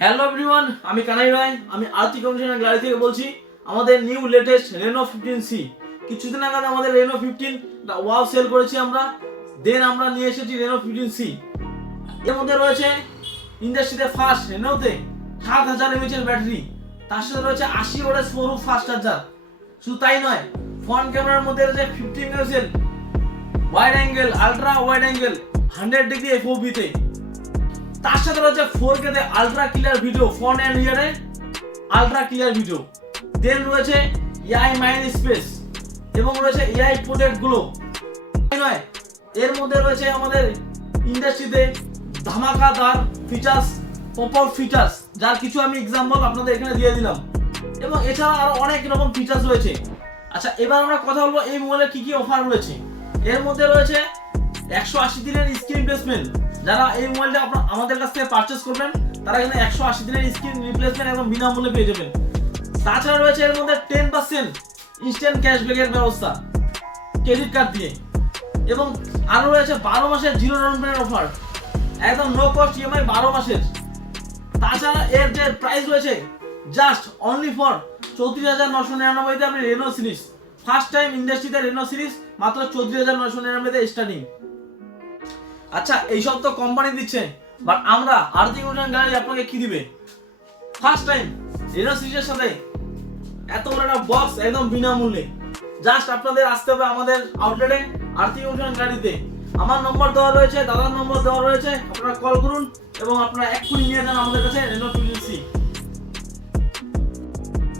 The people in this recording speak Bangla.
হ্যালো এভরিওয়ান, আমি কানাই রায়। আমি আরতি কমিশনের গাড়ি থেকে বলছি। আমাদের নিউ লেটেস্ট রেনো 15C কিছুদিন আগে আমাদের রেনো 15 ওয়াও সেল করেছি আমরা। দেন আমরা নিয়ে এসেছি রেনো 15C। এর মধ্যে রয়েছে ইন্ডাস্ট্রিতে ফার্স্ট রেনোতে 7000 mAh এর ব্যাটারি, তার সাথে রয়েছে 80 ওয়াটের ফোর ফাস্ট চার্জার। শুধু তাই নয়, ফ্রন্ট ক্যামেরার মধ্যে রয়েছে 50 megapixel wide angle, ultra wide angle 100 degree FOV তে। তার সাথে রয়েছে 4K তে ultra clear video, front and রিয়ারে আলট্রা ক্লিয়ার ভিডিও। দেন রয়েছে AI মাইন্ড স্পেস এবং রয়েছে AI প্রোটেক্ট গ্লো। নয়, এর মধ্যে রয়েছে আমাদের ইন্ডাস্ট্রিতে ধামাকাদার ফিচার্স, পপ ফিচার্স, যার কিছু আমি এক্সাম্পল আপনাদের এখানে দিয়ে দিলাম। এবং এছাড়া আরো অনেক রকম ফিচার্স রয়েছে। আচ্ছা, এবার আমরা কথা বলবো এই মোবাইলে কি কি অফার রয়েছে। এর মধ্যে রয়েছে 180 দিনের স্ক্রিন রিপ্লেসমেন্ট। যারা এই মোবাইলটা আমাদের কাছ থেকে পারচেজ করবেন তারা এখানে 180 দিনের স্ক্রিন রিপ্লেসমেন্ট একদম বিনামূল্যে পেয়ে যাবেন। তাছাড়া রয়েছে এর মধ্যে 10% ইনস্ট্যান্ট ক্যাশব্যাকের ব্যবস্থা ক্রেডিট কার্ড দিয়ে। এবং আরো রয়েছে 12 মাসের জিরো ডাউন পেমেন্ট অফার, একদম নো কস্ট EMI 12 মাসের। তাছাড়া এর যে প্রাইস রয়েছে জাস্ট অনলি ফর 34,999 তে আপনি রেনো সিরিজ, ফার্স্ট টাইম ইন্ডাস্ট্রিতে রেনো সিরিজ মাত্র 34,999 তে স্টার্টিং। আচ্ছা, এইসব তো কোম্পানি দিচ্ছে, বাট আমরা আরতি কমিশন গাড়ি আপনাকে কি দিবে? ফার্স্ট টাইম রেনো সিরিজের সাথে এত বড় একটা বক্স একদম বিনামূল্যে। জাস্ট আপনাদের আসতে হবে আমাদের আউটলেটে আরতি কমিশন গাড়িতে। আমার নম্বর দেওয়া রয়েছে, দাদার নম্বর দেওয়া রয়েছে, আপনারা কল করুন এবং আপনারা এক্ষুনি নিয়ে যান আমাদের কাছে রেনো